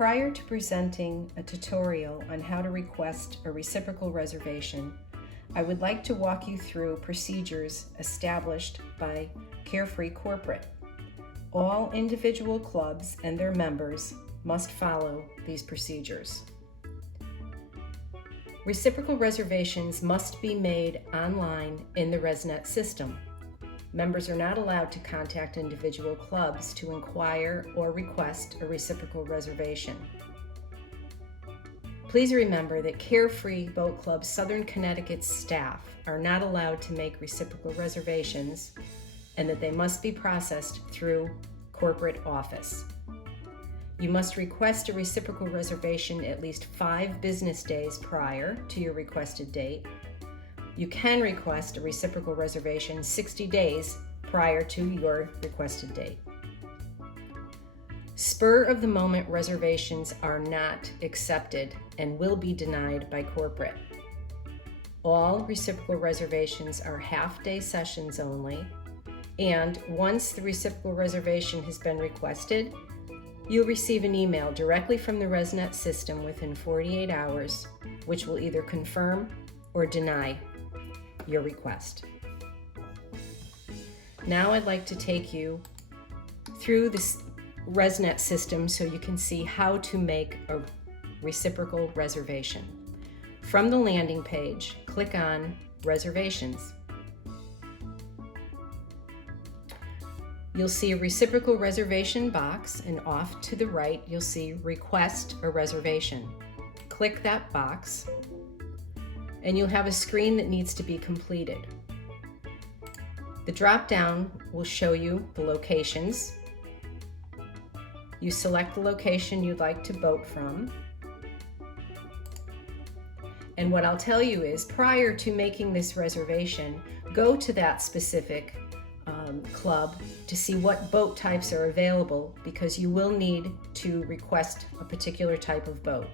Prior to presenting a tutorial on how to request a reciprocal reservation, I would like to walk you through procedures established by Carefree Corporate. All individual clubs and their members must follow these procedures. Reciprocal reservations must be made online in the ResNet system. Members are not allowed to contact individual clubs to inquire or request a reciprocal reservation. Please remember that Carefree Boat Club Southern Connecticut's staff are not allowed to make reciprocal reservations and that they must be processed through corporate office. You must request a reciprocal reservation at least 5 business days prior to your requested date. You can request a reciprocal reservation 60 days prior to your requested date. Spur-of-the-moment reservations are not accepted and will be denied by corporate. All reciprocal reservations are half-day sessions only, and once the reciprocal reservation has been requested, you'll receive an email directly from the ResNet system within 48 hours, which will either confirm or deny your request. Now I'd like to take you through this ResNet system so you can see how to make a reciprocal reservation. From the landing page, click on Reservations. You'll see a reciprocal reservation box, and off to the right you'll see Request a Reservation. Click that box and you'll have a screen that needs to be completed. The drop-down will show you the locations. You select the location you'd like to boat from. And what I'll tell you is, prior to making this reservation, go to that specific club to see what boat types are available, because you will need to request a particular type of boat.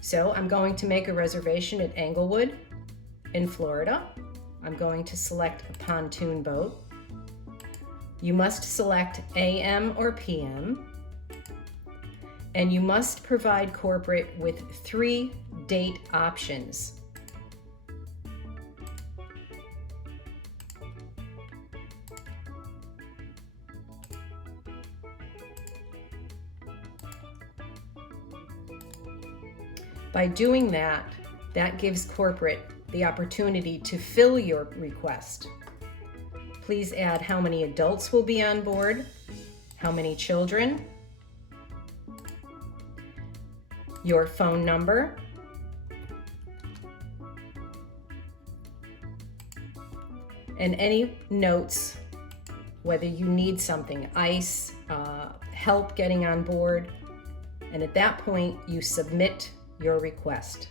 So I'm going to make a reservation at Englewood in Florida. I'm going to select a pontoon boat. You must select AM or PM, and you must provide corporate with 3 date options. By doing that, that gives corporate the opportunity to fill your request. Please add how many adults will be on board, how many children, your phone number, and any notes, whether you need something, ice, help getting on board, and at that point you submit your request.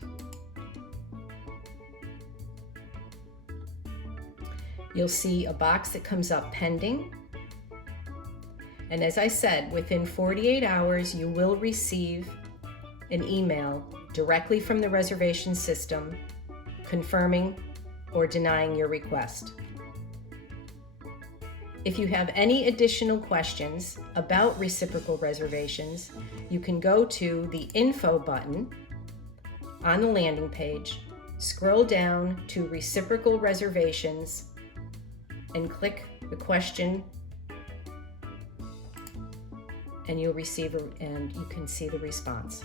You'll see a box that comes up pending, and as I said, within 48 hours you will receive an email directly from the reservation system confirming or denying your request. If you have any additional questions about reciprocal reservations, you can go to the Info button on the landing page, scroll down to Reciprocal Reservations, and click the question, and you'll receive and you can see the response.